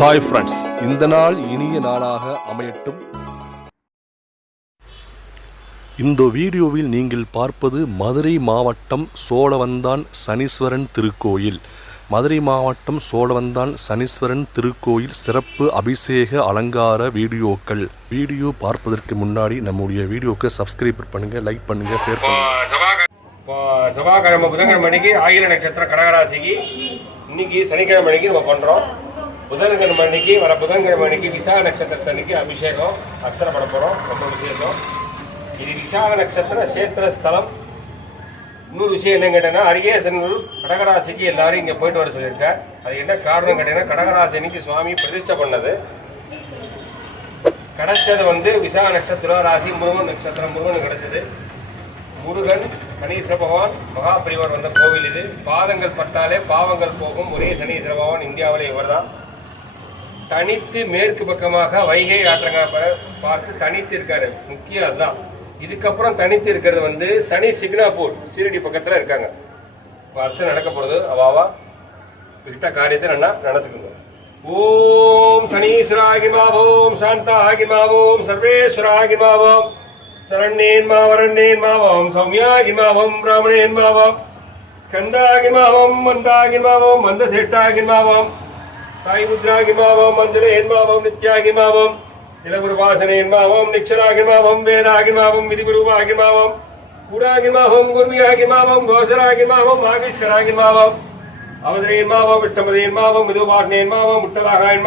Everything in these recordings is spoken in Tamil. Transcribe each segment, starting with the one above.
ஹாய் ஃப்ரெண்ட்ஸ் இந்த நாள் இனிய நாளாக அமையட்டும். இந்த வீடியோவில் நீங்கள் பார்ப்பது மதுரை மாவட்டம் சோழவந்தான் சனீஸ்வரன் திருக்கோயில். மதுரை மாவட்டம் சோழவந்தான் சனீஸ்வரன் திருக்கோயில் சிறப்பு அபிஷேக அலங்கார வீடியோக்கள். வீடியோ பார்ப்பதற்கு முன்னாடி நம்முடைய வீடியோக்கு சப்ஸ்கிரைப் பண்ணுங்க லைக் பண்ணுங்க ஷேர் பண்ணுங்க. செவ்வாய்க்கிழமை புதன்கிழமை அன்னைக்கு ஆயில நட்சத்திர கடகராசிக்கு இன்னைக்கு சனிக்கிழமை அன்னைக்கு நம்ம பண்றோம். புதன்கிழமை அன்னைக்கு வர புதன்கிழமை அன்னைக்கு விசாக நட்சத்திரத்தன்னைக்கு அபிஷேகம் அர்ச்சனை பண்ண போகிறோம் ரொம்ப விசேஷம். இது விசாக நட்சத்திர சேத்திர ஸ்தலம். இன்னொரு விஷயம் என்ன கேட்டேன்னா அரிகேசனூர் கடகராசிக்கு எல்லாரும் இங்கே போயிட்டு வர சொல்லியிருக்கேன் அது என்ன காரணம் கேட்டீங்கன்னா கடகராசி அன்னைக்கு சுவாமி பிரதிஷ்டை பண்ணது. கிடைச்சது வந்து விசாக நட்சத்திரம் ராசி முருகன் நட்சத்திரம் முருகன் கிடைச்சது. முருகன் சனீஸ்வர பகவான் மகாபரிவர் வந்த கோவில் இது. பாதங்கள் பட்டாலே பாவங்கள் போகும். ஒரே சனீஸ்வர பகவான் இந்தியாவிலே இவர்தான். தனித்து மேற்கு பக்கமாக வைகை ஆற்றங்கரை பார்த்து தனித்து இருக்காரு. முக்கியம் அதுதான். இதுக்கப்புறம் தனித்து இருக்கிறது வந்து சனி சிக்னாபூர் சீரடி பக்கத்தில் இருக்காங்க. இப்போ அர்ச்சனை நடக்க போகிறது அவாவா விட்ட காரியத்தை நல்லா நடத்துக்கணும் ஓம் சனீஸ்வராகி மாவோம் சாந்தாகி மாவோம் சர்வேஸ்வராகி மாவோம். சரண்யேன் மாவரண்யேன் மாவோம் சௌமியாகி மாவோம் பிராமணேன் மாவோம். ஸ்கந்தாகி மாவோம் மந்தாகி மாவோம் மந்தசேட்டாகி மாவோம். சாய்முத்ராகி மாவோம் மஞ்சளேன் மாவோம் நித்யாகி மாவோம் இளகுரு வாசனேன் மாவோம் நிச்சராகி மாவோம் வேதாகி மாவோம் விதிகுருவாகி மாவோம் குடாகி மாவோம் குருவியாகி மாவோம் கோசராகி மாவோம் ஆகிஷ்கராகி மாவோம் அவதரேன் மாவோம் விட்டமதேன் மாவோம் மிதுவாக்னேன் மாவோம் முட்டலாகாயன்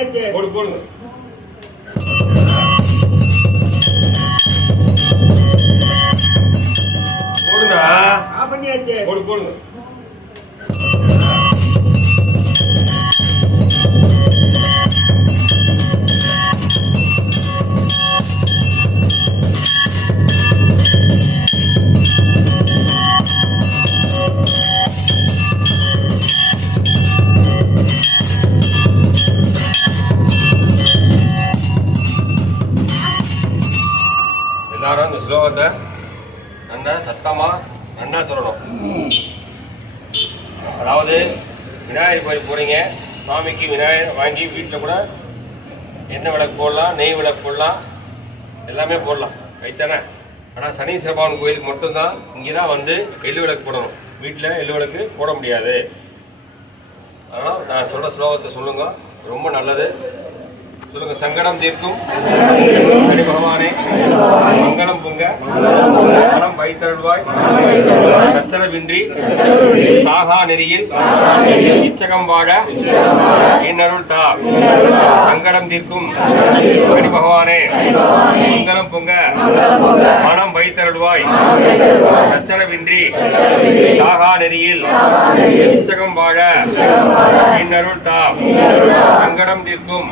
ஆ பண்ணியாச்சு போடு. போடுங்க போடுங்க ஆ பண்ணியாச்சு. போடு போடுங்க எல்லாரும் இந்த சத்தமாக நன்னா சத்தமா சொல்லணும். அதாவது விநாயகர் கோயில் போறீங்க. சாமிக்கு விநாயகர் வாங்கி வீட்டில் கூட எண்ணெய் விளக்கு போடலாம் நெய் விளக்கு போடலாம் எல்லாமே போடலாம். ரைத்தானே ஆனால் சனீஸ்வர பகவான் கோயிலுக்கு மட்டும்தான் இங்கே தான் வந்து எள்ளு விளக்கு போடணும். வீட்டில் எள்ளு விளக்கு போட முடியாது. அதனால் நான் சொல்கிற ஸ்லோகத்தை சொல்லுங்க. ரொம்ப நல்லது. சொல்லுங்க சங்கடம் தீர்க்கும். ஹரி பகவான் மங்களம் பொங்க மனம் வைத்தருள்வாய் சச்சரவின்றி சாகா நெறியில் இச்சகம் வாழ இன்னருள் தா சங்கடம் தீர்க்கும் சனி பகவானே மங்களம் பொங்க. மனம் வைத்தருள்வாய். சச்சரவின்றி சாகா நெறியில் இச்சகம் வாழ இன்னருள் தா சங்கடம் தீர்க்கும்